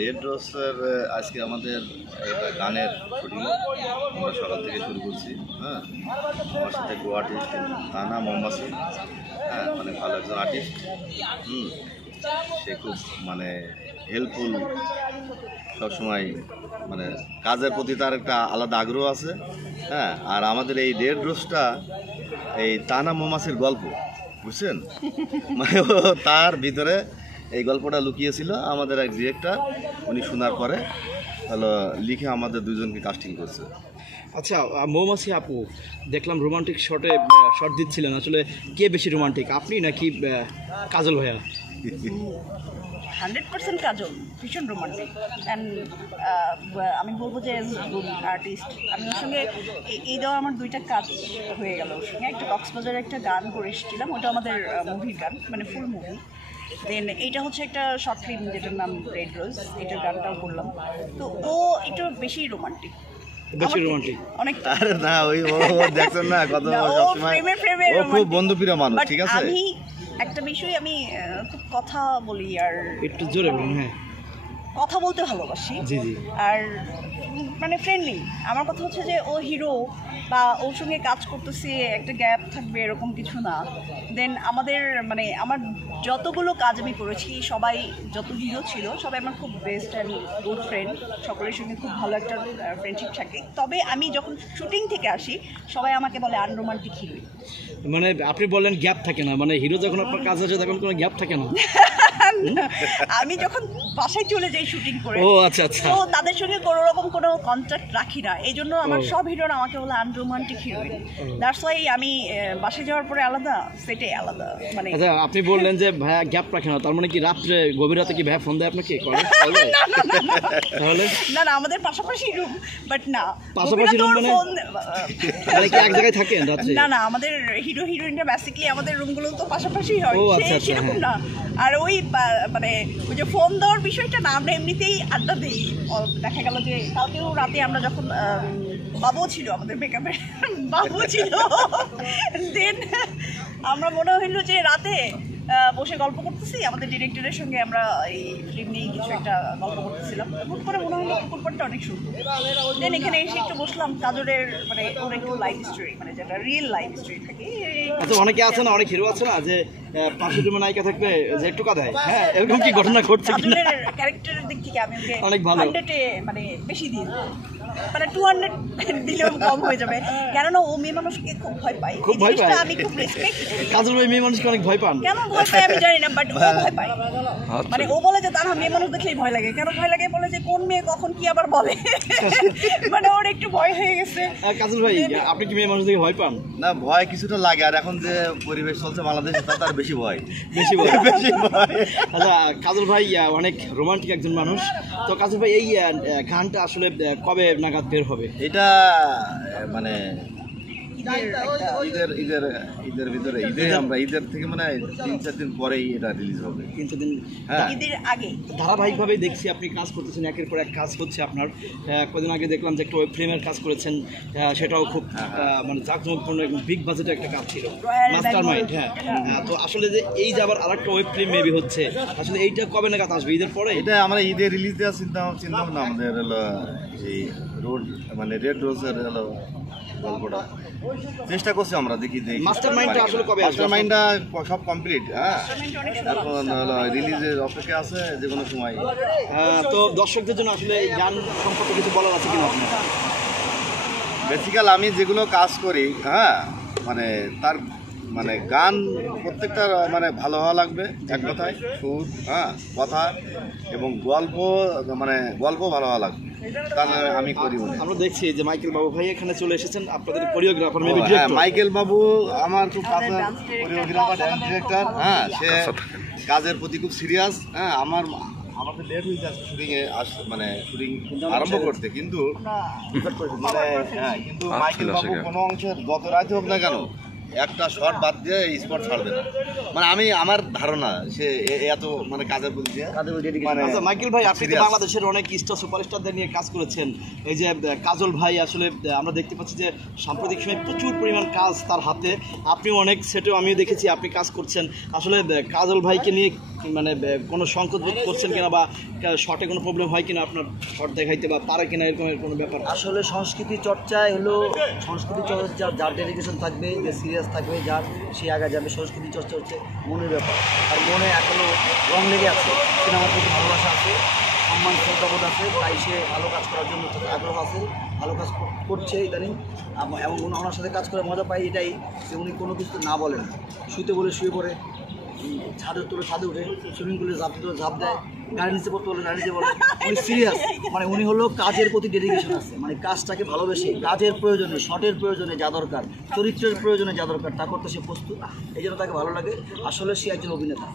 Red রোজের আজকে আমাদের একটা গানের শুটিং আমরা সকাল থেকে শুরু করছি। হ্যাঁ, আমার সাথে গো আর্টিস্ট তানা মোহাম্মদ, হ্যাঁ মানে ভালো একজন আর্টিস্ট। সে খুব মানে হেল্পফুল, সবসময় মানে কাজের প্রতি তার একটা আলাদা আগ্রহ আছে। হ্যাঁ, আর আমাদের এই রেড রোজটা এই তানা মোহাম্মদের গল্প, বুঝছেন? মানে তার ভিতরে এই গল্পটা লুকিয়েছিল। আমাদের এক ডিরেক্টর উনি শোনার পরে হলো লিখে আমাদের দুজনকে কাস্টিং করছে। আচ্ছা, মৌমাছি আপু দেখলাম রোমান্টিক শট দিচ্ছিলেন, আসলে কে বেশি রোমান্টিক, আপনি নাকি কাজল ভাইয়া? 100% কাজল ভীষণ রোমান্টিক। অ্যান্ড আমি বলবো যে গুড আর্টিস্ট। আমি ওর সঙ্গে এই দেওয়া আমার 2টা কাজ হয়ে গেল ওর সঙ্গে। একটা কক্সবাজারে একটা গান করে এসেছিলাম, ওটা আমাদের মুভির গান, মানে ফুল মুভি। দেন এইটা হচ্ছে একটা শর্ট ফিল্ম যেটার নাম রেড রোজ, এটার গানটাও করলাম। তো ও একটু বেশি রোমান্টিক, অনেক। আরে না, ওই ও দেখছেন না কত সবসময় ও খুব বন্ধুপ্রিয় মানুষ, ঠিক আছে? আমি একটা বিষয়, আমি খুব কথা বলি আর একটু জোরে বলুন। হ্যাঁ, কথা বলতে ভালোবাসি। জি জি। আর মানে ফ্রেন্ডলি। আমার কথা হচ্ছে যে ও হিরো বা ওর সঙ্গে কাজ করতেছি একটা গ্যাপ থাকবে এরকম কিছু না। দেন আমাদের মানে আমার যতগুলো কাজ আমি করেছি, সবাই যত হিরো ছিল সবাই আমার খুব বেস্ট অ্যান্ড গুড ফ্রেন্ড। সকলের সঙ্গে খুব ভালো একটা ফ্রেন্ডশিপ থাকে। তবে আমি যখন শুটিং থেকে আসি সবাই আমাকে বলে আনরোমান্টিক হিরোইন। মানে আপনি বললেন গ্যাপ থাকে না, মানে হিরো যখন আপনার কাজ আছে তখন কোনো গ্যাপ থাকে না? আমি যখন বাসায় চলে যাই শুটিং করে, ও আচ্ছা আচ্ছা, তো তাদের সঙ্গে কোনো রকম কোনো কন্ট্যাক্ট রাখি না। এই জন্য আমার সব হিরোরা আমাকে বলে আনরোমান্টিক হিরোইন। দ্যাটস ওয়াই আমি বাসায় যাওয়ার পরে আলাদা, সেটাই আলাদা। মানে আচ্ছা, আপনি বললেন যে ভাইয়া গ্যাপ রাখে না, তার মানে কি রাত্রে গভীর রাতে কি ভাইয়া ফোন দেয় আপনাকে? তাহলে না না, আমাদের পাশাপাশি রুম, বাট না পাশাপাশি রুম মানে কি এক জায়গায় থাকেন রাত্রে? না না, আমাদের হিরো হিরোইনরা বেসিক্যালি আমাদের রুমগুলো তো পাশাপাশি হয়, সেরকম না। আর ওই মানে ওই যে ফোন দেওয়ার বিষয়টা না, আমরা এমনিতেই আড্ডা দিই। দেখা গেল যে কালকেও রাতে আমরা যখন বাবুও ছিল, আমাদের মেকআপের বাবু ছিল, দেন আমরা মনে হইলো যে রাতে বসে গল্প করতেছি আমাদের ডিরেক্টরের সঙ্গে, আমরা এই ফিল্ম নিয়ে কিছু একটা গল্প করতেছিলাম। হুট করে মনে হলো পুকুরপাড়টা অনেক সুন্দর। দেন এখানে এসে একটু বসলাম, কাজলের মানে ওর একটু লাইফ স্টোরি, মানে যেটা রিয়েল লাইফ স্টোরি থাকে। আচ্ছা, অনেকে আছে না, অনেক হিরো আছে না যে পাশে রুমে নায়িকা থাকবে যে একটু দেয়, হ্যাঁ এরকম কি ঘটনা ঘটছে? কাজলের ক্যারেক্টারের দিক থেকে আমি ওকে অনেক ভালো 100-এ মানে বেশি দিই, মানে 200 দিলেও কম হয়ে যাবে। কেননা ও মেয়ে মানুষকে খুব ভয় পায়, খুব ভয় পায়। আমি খুব রেসপেক্ট। কাজল ভাই মেয়ে মানুষকে অনেক ভয় পান? কেন ভয় পায় আমি জানি না, বাট ও ভয় পায়। মানে ও বলে যে তার মেয়ে মানুষ দেখলেই ভয় লাগে। কেন ভয় লাগে? বলে যে কোন মেয়ে কখন কি আবার বলে, মানে ওর একটু ভয় হয়ে গেছে। কাজল ভাই, আপনি কি মেয়ে মানুষ দেখে ভয় পান? না, ভয় কিছুটা লাগে। আর এখন যে পরিবেশ চলছে বাংলাদেশে, তার বেশি ভয়। আচ্ছা, কাজল ভাই অনেক রোমান্টিক একজন মানুষ। তো কাজল ভাই, এই গানটা আসলে কবে নাগাদ বের হবে? এটা মানে ঈদের ভিতরে, আমরা ঈদের থেকে মানে 3-4 দিন পরেই এটা রিলিজ হবে। 3-4 দিন, হ্যাঁ, ঈদের আগে। ধারাবাহিকভাবেই দেখছি আপনি কাজ করতেছেন, একের পর এক কাজ হচ্ছে আপনার। কদিন আগে দেখলাম যে একটা ওয়েব ফিল্মের কাজ করেছেন, সেটাও খুব মানে জাঁকজমকপূর্ণ এবং বিগ বাজেটের একটা কাজ ছিল, মাস্টারমাইন্ড। হ্যাঁ, তো আসলে যে এই যে আবার আরেকটা ওয়েব ফিল্ম মেবি হচ্ছে, আসলে এইটা কবে নাগাদ আসবে? ঈদের পরে? এটা আমরা ঈদের রিলিজ দেওয়ার চিন্তা ভাবনা আমাদের হলো এই রোড মানে রেড রোজের হলো গল্পটা চেষ্টা করছি আমরা, দেখি মাস্টারমাইন্ডটা আসলে কবে আসবে? মাস্টারমাইন্ডটা সব কমপ্লিট, হ্যাঁ, এখন হলো রিলিজের অপেক্ষা আছে যে কোনো সময়। তো দর্শকদের জন্য আসলে এই গান সম্পর্কে কিছু বলার আছে কিনা আপনার? বেসিক্যাল আমি যেগুলো কাজ করি, হ্যাঁ, মানে তার মানে গান প্রত্যেকটা মানে ভালো হওয়া লাগবে, এক কথায় সুর, হ্যাঁ, কথা এবং গল্প, মানে গল্প ভালো হওয়া লাগবে, তাহলে আমি করি। আমরা দেখছি যে মাইকেল বাবু ভাই এখানে চলে এসেছেন, আপনাদের কোরিওগ্রাফার। মাইকেল বাবু আমার খুব কাছের কোরিওগ্রাফার, ড্যান্স ডিরেক্টর। হ্যাঁ, সে কাজের প্রতি খুব সিরিয়াস। হ্যাঁ, আমাদের লেট হয়ে যাচ্ছে শুটিংয়ে মানে শুটিং আরম্ভ করতে, কিন্তু মানে হ্যাঁ, কিন্তু মাইকেল বাবু কোনো অংশে যত রাতে হোক না কেন একটা শট বাদ দিয়ে স্পট ছাড়বে না। মানে আমি আমার ধারণা সে এত মানে কাজের প্রতি মানে। মাইকেল ভাই, আপনি তো বাংলাদেশের অনেক স্টার সুপারস্টারদের নিয়ে কাজ করেছেন। এই যে কাজল ভাই, আসলে আমরা দেখতে পাচ্ছি যে সাম্প্রতিক সময় প্রচুর পরিমাণ কাজ তার হাতে। আপনি অনেক সেটেও আমিও দেখেছি আপনি কাজ করছেন। আসলে কাজল ভাইকে নিয়ে মানে কোনো সংকট বোধ করছেন কিনা, বা শর্টে কোনো প্রবলেম হয় কিনা আপনার শর্ট দেখাইতে, বা পারে কিনা এরকমের কোনো ব্যাপার? আসলে সংস্কৃতি চর্চায় হলো সংস্কৃতি চর্চা, যার ডেডিকেশন থাকবে, যে সিরিয়াস থাকবে, যার সে আগে যাবে। সংস্কৃতি চর্চা হচ্ছে মনের ব্যাপার, আর মনে এখনও রং লেগে আছে, সিনেমার প্রতি ভালোবাসা আছে, সম্মান শ্রদ্ধাবোধ আছে, তাই সে ভালো কাজ করার জন্য তার আগ্রহ আছে, ভালো কাজ করছে ইদানিং। এবং ওনার সাথে কাজ করে মজা পাই এটাই যে উনি কোনো কিছু না বলেন, শুতে বলে শুয়ে পড়ে, ছাদের তোলে ছাদে উঠে, সুইমিং পুলে ঝাঁপ তোলে ঝাঁপ দেয়, গাড়ি নিচে পড়তে বলে গাড়ি নিচে বলে। উনি সিরিয়াস, মানে উনি হলো কাজের প্রতি ডেডিকেশন আছে, মানে কাজটাকে ভালোবেসে, কাজের প্রয়োজনে, শটের প্রয়োজনে যা দরকার, চরিত্রের প্রয়োজনে যা দরকার তা করতে সে প্রস্তুত, এই জন্য তাকে ভালো লাগে। আসলে সে একজন অভিনেতা।